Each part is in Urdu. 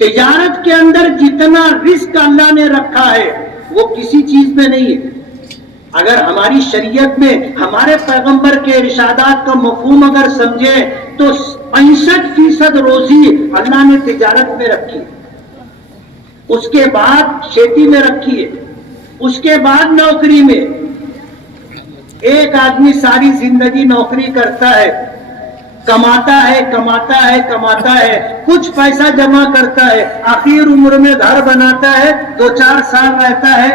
تجارت کے اندر جتنا رزق اللہ نے رکھا ہے وہ کسی چیز میں نہیں ہے. اگر ہماری شریعت میں ہمارے پیغمبر کے ارشادات کا مفہوم اگر سمجھیں تو 65% روزی اللہ نے تجارت میں رکھی ہے، اس کے بعد کھیتی میں رکھی ہے، اس کے بعد نوکری میں. ایک آدمی ساری زندگی نوکری کرتا ہے، کماتا ہے کماتا ہے کماتا ہے، کچھ پیسہ جمع کرتا ہے، آخر عمر میں گھر بناتا ہے، 2-4 سال رہتا ہے،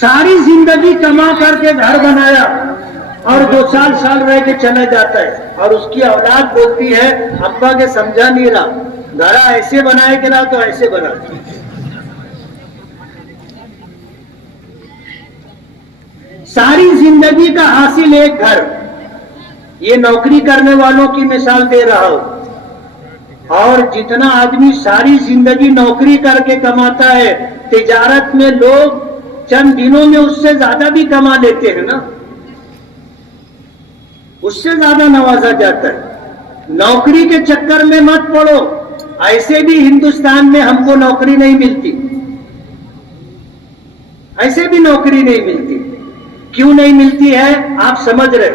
ساری زندگی کما کر کے گھر بنایا اور 2-4 سال رہ کے چلا جاتا ہے، اور اس کی اولاد بولتی ہے ابا کے سمجھا نہیں رہا، گھر ایسے بنائے کہ نہ تو ایسے بنا. ساری زندگی کا حاصل ایک گھر. یہ نوکری کرنے والوں کی مثال دے رہا ہوں. اور جتنا آدمی ساری زندگی نوکری کر کے کماتا ہے، تجارت میں لوگ چند دنوں میں اس سے زیادہ بھی کما لیتے ہیں نا، اس سے زیادہ نوازا جاتا ہے. نوکری کے چکر میں مت پڑو. ایسے بھی ہندوستان میں ہم کو نوکری نہیں ملتی، ایسے بھی نوکری نہیں ملتی. کیوں نہیں ملتی ہے آپ سمجھ رہے.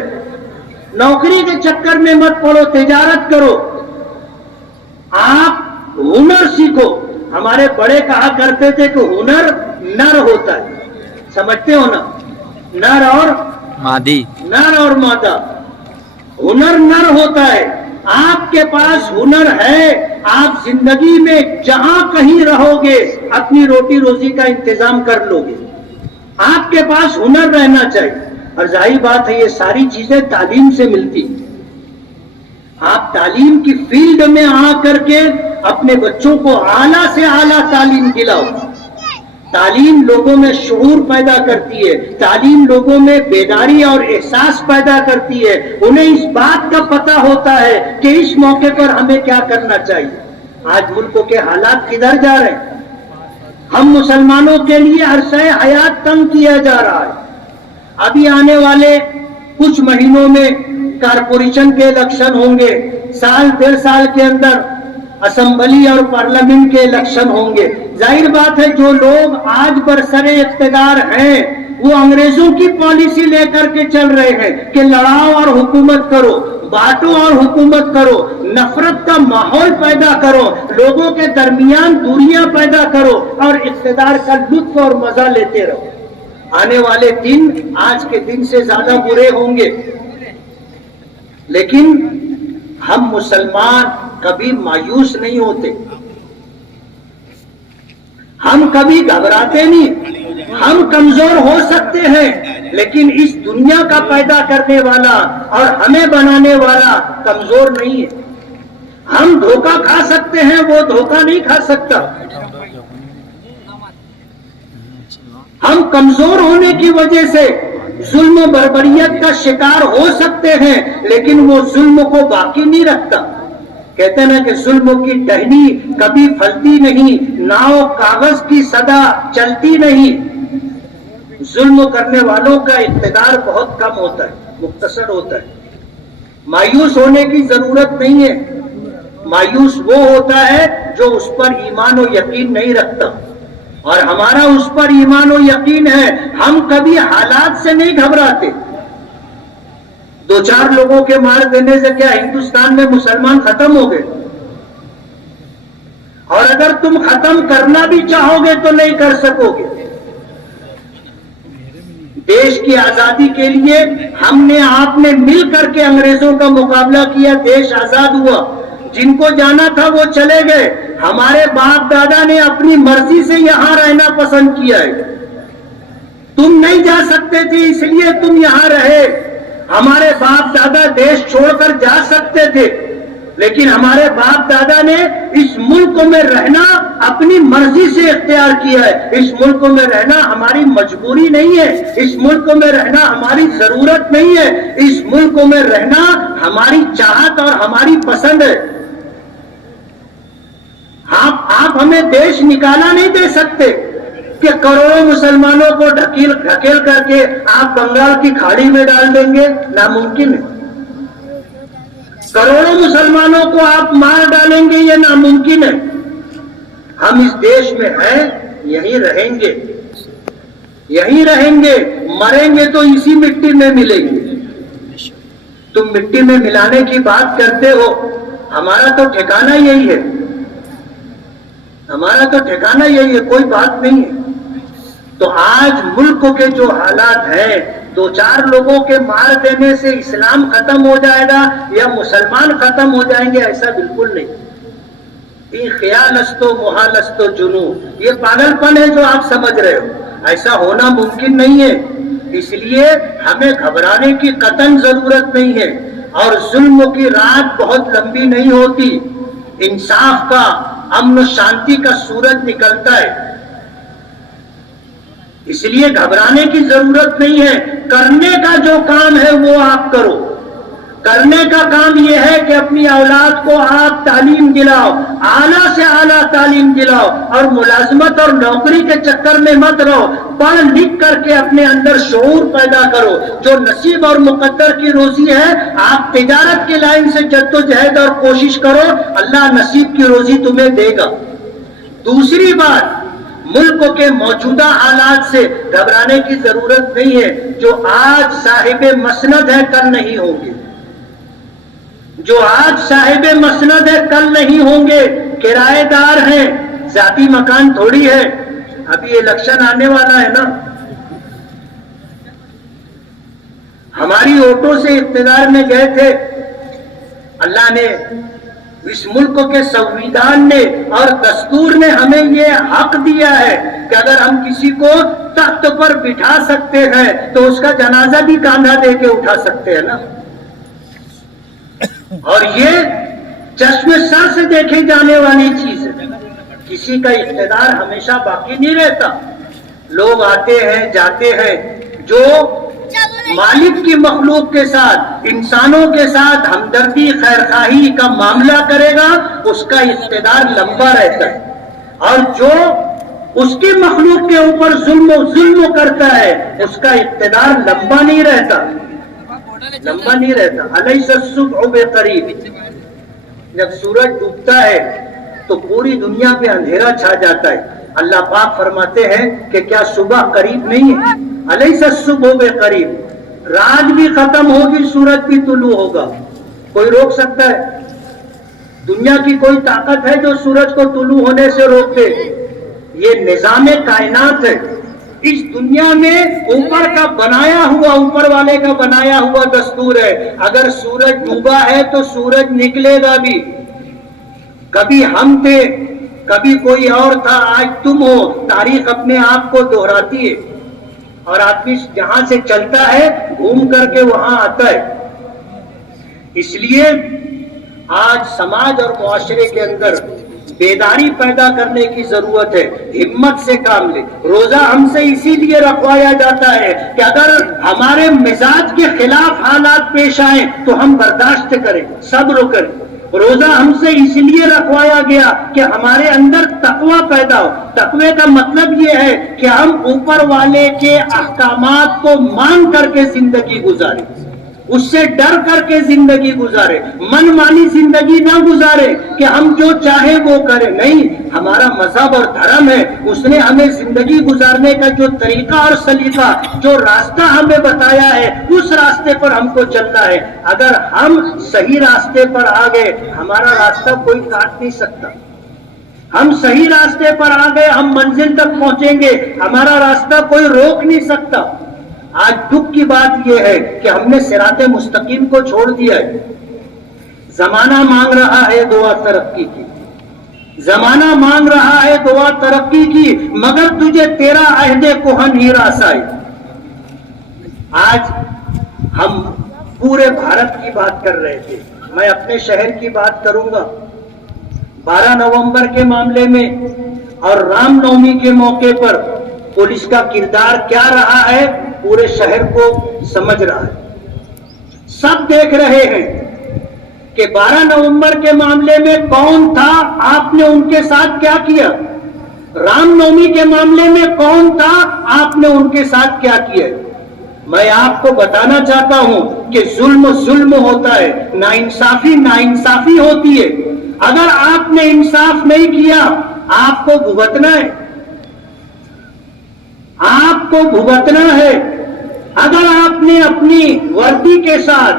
نوکری کے چکر میں مت پڑو، تجارت کرو، آپ ہنر سیکھو. ہمارے بڑے کہا کرتے تھے کہ ہنر نر ہوتا ہے، سمجھتے ہو نا، نر اور مادی، نر اور مادہ. ہنر نر ہوتا ہے. آپ کے پاس ہنر ہے، آپ زندگی میں جہاں کہیں رہو گے اپنی روٹی روزی کا انتظام کر لو گے. آپ کے پاس ہنر رہنا چاہیے. اور ظاہر بات ہے یہ ساری چیزیں تعلیم سے ملتی. آپ تعلیم کی فیلڈ میں آ کر کے اپنے بچوں کو اعلیٰ سے اعلیٰ تعلیم دلاؤ. تعلیم لوگوں میں شعور پیدا کرتی ہے، تعلیم لوگوں میں بیداری اور احساس پیدا کرتی ہے. انہیں اس بات کا پتہ ہوتا ہے کہ اس موقع پر ہمیں کیا کرنا چاہیے. آج ملکوں کے حالات کدھر جا رہے ہیں؟ ہم مسلمانوں کے لیے عرصہ حیات تنگ کیا جا رہا ہے. ابھی آنے والے کچھ مہینوں میں کارپوریشن کے الیکشن ہوں گے، 1.5 سال کے اندر اسمبلی اور پارلیمنٹ کے الیکشن ہوں گے. ظاہر بات ہے جو لوگ آج برسر اقتدار ہیں وہ انگریزوں کی پالیسی لے کر کے چل رہے ہیں کہ لڑاؤ اور حکومت کرو، بانٹو اور حکومت کرو، نفرت کا ماحول پیدا کرو، لوگوں کے درمیان دوریاں پیدا کرو اور اقتدار کا لطف اور مزہ لیتے رہو. آنے والے دن آج کے دن سے زیادہ برے ہوں گے. لیکن ہم مسلمان کبھی مایوس نہیں ہوتے، ہم کبھی گھبراتے نہیں. ہم کمزور ہو سکتے ہیں لیکن اس دنیا کا پیدا کرنے والا اور ہمیں بنانے والا کمزور نہیں ہے. ہم دھوکہ کھا سکتے ہیں، وہ دھوکہ نہیں کھا سکتا. ہم کمزور ہونے کی وجہ سے ظلم و بربریت کا شکار ہو سکتے ہیں لیکن وہ ظلم کو باقی نہیں رکھتا. کہتے ہیں کہ ظلم کی ٹہنی کبھی پھلتی نہیں، ناؤ کاغذ کی صدا چلتی نہیں. ظلم کرنے والوں کا اقتدار بہت کم ہوتا ہے، مختصر ہوتا ہے. مایوس ہونے کی ضرورت نہیں ہے. مایوس وہ ہوتا ہے جو اس پر ایمان و یقین نہیں رکھتا، اور ہمارا اس پر ایمان و یقین ہے. ہم کبھی حالات سے نہیں گھبراتے. 2-4 لوگوں کے مار دینے سے کیا ہندوستان میں مسلمان ختم ہو گئے؟ اور اگر تم ختم کرنا بھی چاہو گے تو نہیں کر سکو گے. دیش کی آزادی کے لیے ہم نے آپ نے مل کر کے انگریزوں کا مقابلہ کیا، دیش آزاد ہوا. جن کو جانا تھا وہ چلے گئے. ہمارے باپ دادا نے اپنی مرضی سے یہاں رہنا پسند کیا ہے. تم نہیں جا سکتے تھے اس لیے تم یہاں رہے. ہمارے باپ دادا دیش چھوڑ کر جا سکتے تھے لیکن ہمارے باپ دادا نے اس ملک میں رہنا اپنی مرضی سے اختیار کیا ہے. اس ملک میں رہنا ہماری مجبوری نہیں ہے، اس ملک میں رہنا ہماری ضرورت نہیں ہے، اس ملک میں رہنا ہماری چاہت اور ہماری پسند ہے. آپ ہمیں دیش نکالا نہیں دے سکتے کہ کروڑوں مسلمانوں کو ڈھکیل کر کے آپ بنگال کی کھاڑی میں ڈال دیں گے. ناممکن ہے. کروڑوں مسلمانوں کو آپ مار ڈالیں گے، یہ ناممکن ہے۔ ہم اس دیش میں ہیں، یہیں رہیں گے، یہیں رہیں گے، مریں گے تو اسی مٹی میں ملیں گے۔ تم مٹی میں ملانے کی بات کرتے ہو، ہمارا تو ٹھکانہ یہی ہے، ہمارا تو ٹھکانہ یہی ہے، کوئی بات نہیں ہے۔ تو آج ملک کے جو حالات ہیں، دو چار لوگوں کے مار دینے سے اسلام ختم ہو جائے گا یا مسلمان ختم ہو جائیں گے، ایسا بالکل نہیں۔ خیال استو محال استو جنون، یہ پاگل پن ہے جو آپ سمجھ رہے ہو، ایسا ہونا ممکن نہیں ہے۔ اس لیے ہمیں گھبرانے کی قطعاً ضرورت نہیں ہے، اور ظلم کی رات بہت لمبی نہیں ہوتی، انصاف کا، امن و شانتی کا سورج نکلتا ہے۔ اس لیے گھبرانے کی ضرورت نہیں ہے، کرنے کا جو کام ہے وہ آپ کرو۔ کرنے کا کام یہ ہے کہ اپنی اولاد کو آپ تعلیم دلاؤ، اعلیٰ سے اعلیٰ تعلیم دلاؤ، اور ملازمت اور نوکری کے چکر میں مت رہو، پڑھ لکھ کر کے اپنے اندر شعور پیدا کرو۔ جو نصیب اور مقدر کی روزی ہے، آپ تجارت کی لائن سے جدوجہد اور کوشش کرو، اللہ نصیب کی روزی تمہیں دے گا۔ دوسری بات، ملک کے موجودہ حالات سے گھبرانے کی ضرورت نہیں ہے۔ جو آج صاحب مسند ہے کل نہیں ہوں گے، جو آج صاحب مسند ہے کل نہیں ہوں گے، کرایہ دار ہیں، ذاتی مکان تھوڑی ہے۔ ابھی الیکشن آنے والا ہے نا، ہماری ووٹوں سے اقتدار میں گئے تھے، اللہ نے، اس ملک کے سنویدھان نے اور دستور نے ہمیں یہ حق دیا ہے کہ اگر ہم کسی کو تخت پر بٹھا سکتے ہیں تو اس کا جنازہ بھی کاندھا دے کے اٹھا سکتے ہیں نا۔ اور یہ چشم سر سے دیکھے جانے والی چیز ہے، کسی کا اقتدار ہمیشہ باقی نہیں رہتا، لوگ آتے ہیں جاتے ہیں۔ جو مالک کی مخلوق کے ساتھ، انسانوں کے ساتھ ہمدردی خیرخواہی کا معاملہ کرے گا، اس کا اقتدار لمبا رہتا ہے، اور جو اس کی مخلوق کے اوپر ظلم کرتا ہے، اس کا اقتدار لمبا نہیں رہتا، لمبا نہیں رہتا۔ الیس الصبح بقریب، جب سورج ڈوبتا ہے تو پوری دنیا پہ اندھیرا چھا جاتا ہے، اللہ پاک فرماتے ہیں کہ کیا صبح قریب نہیں ہے؟ الیس الصبح بقریب، رات بھی ختم ہوگی، سورج بھی طلوع ہوگا، کوئی روک سکتا ہے؟ دنیا کی کوئی طاقت ہے جو سورج کو طلوع ہونے سے روک دے؟ یہ نظام کائنات ہے۔ اس دنیا میں اوپر کا بنایا ہوا، اوپر والے کا بنایا ہوا دستور ہے، اگر سورج ڈوبا ہے تو سورج نکلے گا بھی۔ کبھی ہم تھے، کبھی کوئی اور تھا، آج تم ہو، تاریخ اپنے آپ کو دہراتی ہے، اور آدمی جہاں سے چلتا ہے گھوم کر کے وہاں آتا ہے۔ اس لیے آج سماج اور معاشرے کے اندر بیداری پیدا کرنے کی ضرورت ہے، ہمت سے کام لے۔ روزہ ہم سے اسی لیے رکھوایا جاتا ہے کہ اگر ہمارے مزاج کے خلاف حالات پیش آئیں تو ہم برداشت کریں، صبر کریں۔ روزہ ہم سے اس لیے رکھوایا گیا کہ ہمارے اندر تقوی پیدا ہو۔ تقوی کا مطلب یہ ہے کہ ہم اوپر والے کے احکامات کو مان کر کے زندگی گزاریں، اس سے ڈر کر کے زندگی گزارے، من مانی زندگی نہ گزارے کہ ہم جو چاہے وہ کریں۔ نہیں، ہمارا مذہب اور دھرم ہے، اس نے ہمیں زندگی گزارنے کا جو طریقہ اور سلیقہ، جو راستہ ہمیں بتایا ہے، اس راستے پر ہم کو چلنا ہے۔ اگر ہم صحیح راستے پر آ گئے، ہمارا راستہ کوئی کاٹ نہیں سکتا۔ ہم صحیح راستے پر آ گئے، ہم منزل تک پہنچیں گے، ہمارا راستہ کوئی روک نہیں سکتا۔ آج دکھ کی بات یہ ہے کہ ہم نے صراط مستقیم کو چھوڑ دیا ہے۔ زمانہ مانگ رہا ہے دعا ترقی کی، زمانہ مانگ رہا ہے دعا ترقی کی، مگر تجھے تیرا عہد کہن ہی راس آئے۔ آج ہم پورے بھارت کی بات کر رہے تھے، میں اپنے شہر کی بات کروں گا۔ 12 نومبر کے معاملے میں اور رام نومی کے موقع پر پولیس کا کردار کیا رہا ہے، پورے شہر کو سمجھ رہا ہے، سب دیکھ رہے ہیں کہ 12 نومبر کے معاملے میں کون تھا، آپ نے ان کے ساتھ کیا کیا۔ رام نومی کے معاملے میں کون تھا، آپ نے ان کے ساتھ کیا کیا۔ میں آپ کو بتانا چاہتا ہوں کہ ظلم ظلم ہوتا ہے، ناانصافی ناانصافی ہوتی ہے۔ اگر آپ نے انصاف نہیں کیا آپ کو بھگتنا ہے، آپ کو بھگتنا ہے۔ اگر آپ نے اپنی وردی کے ساتھ،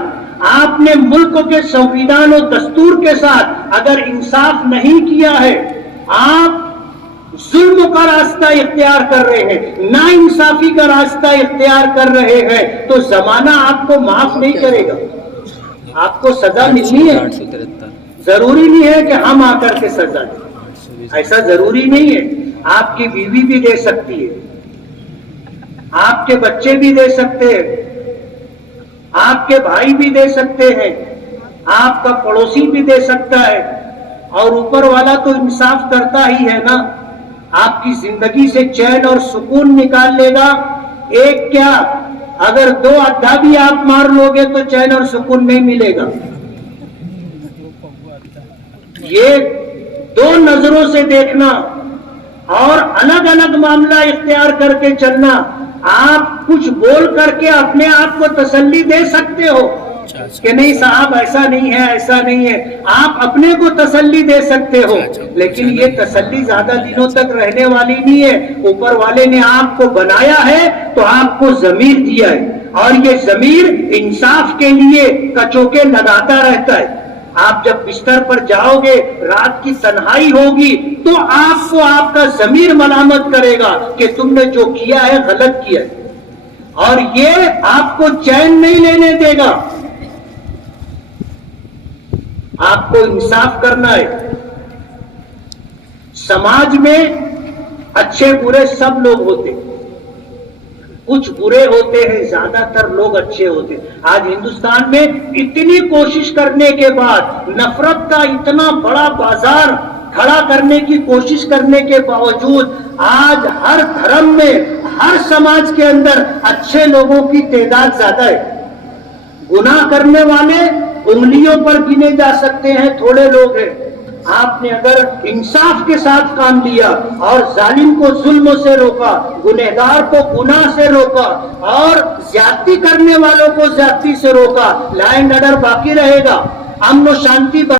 آپ نے ملک کے سنویدھان و دستور کے ساتھ اگر انصاف نہیں کیا ہے، آپ ظلم کا راستہ اختیار کر رہے ہیں، ناانصافی کا راستہ اختیار کر رہے ہیں، تو زمانہ آپ کو معاف نہیں کرے گا، آپ کو سزا ملنی ہے۔ ضروری نہیں ہے کہ ہم آ کر کے سزا دیں، ایسا ضروری نہیں ہے۔ آپ کی بیوی بھی دے سکتی ہے، آپ کے بچے بھی دے سکتے ہیں، آپ کے بھائی بھی دے سکتے ہیں، آپ کا پڑوسی بھی دے سکتا ہے، اور اوپر والا تو انصاف کرتا ہی ہے نا۔ آپ کی زندگی سے چین اور سکون نکال لے گا۔ ایک کیا، اگر 2 اڈا بھی آپ مار لو گے تو چین اور سکون نہیں ملے گا۔ یہ 2 نظروں سے دیکھنا اور الگ الگ معاملہ اختیار کر کے چلنا، آپ کچھ بول کر کے اپنے آپ کو تسلی دے سکتے ہو کہ نہیں صاحب ایسا نہیں ہے، ایسا نہیں ہے، آپ اپنے کو تسلی دے سکتے ہو، لیکن یہ تسلی زیادہ دنوں تک رہنے والی نہیں ہے۔ اوپر والے نے آپ کو بنایا ہے تو آپ کو ضمیر دیا ہے، اور یہ ضمیر انصاف کے لیے کچوکے لگاتا رہتا ہے۔ آپ جب بستر پر جاؤ گے، رات کی تنہائی ہوگی، تو آپ کو آپ کا ضمیر ملامت کرے گا کہ تم نے جو کیا ہے غلط کیا ہے، اور یہ آپ کو چین نہیں لینے دے گا۔ آپ کو انصاف کرنا ہے۔ سماج میں اچھے برے سب لوگ ہوتے ہیں، کچھ برے ہوتے ہیں، زیادہ تر لوگ اچھے ہوتے ہیں۔ آج ہندوستان میں اتنی کوشش کرنے کے بعد، نفرت کا اتنا بڑا بازار کھڑا کرنے کی کوشش کرنے کے باوجود، آج ہر دھرم میں، ہر سماج کے اندر اچھے لوگوں کی تعداد زیادہ ہے۔ گناہ کرنے والے انگلیوں پر گنے جا سکتے ہیں، تھوڑے لوگ ہیں۔ آپ نے اگر انصاف کے ساتھ کام لیا اور ظالم کو ظلم سے روکا، گنہگار کو گناہ سے روکا، اور زیادتی کرنے والوں کو زیادتی سے روکا، لا اینڈ آرڈر باقی رہے گا، امن و شانتی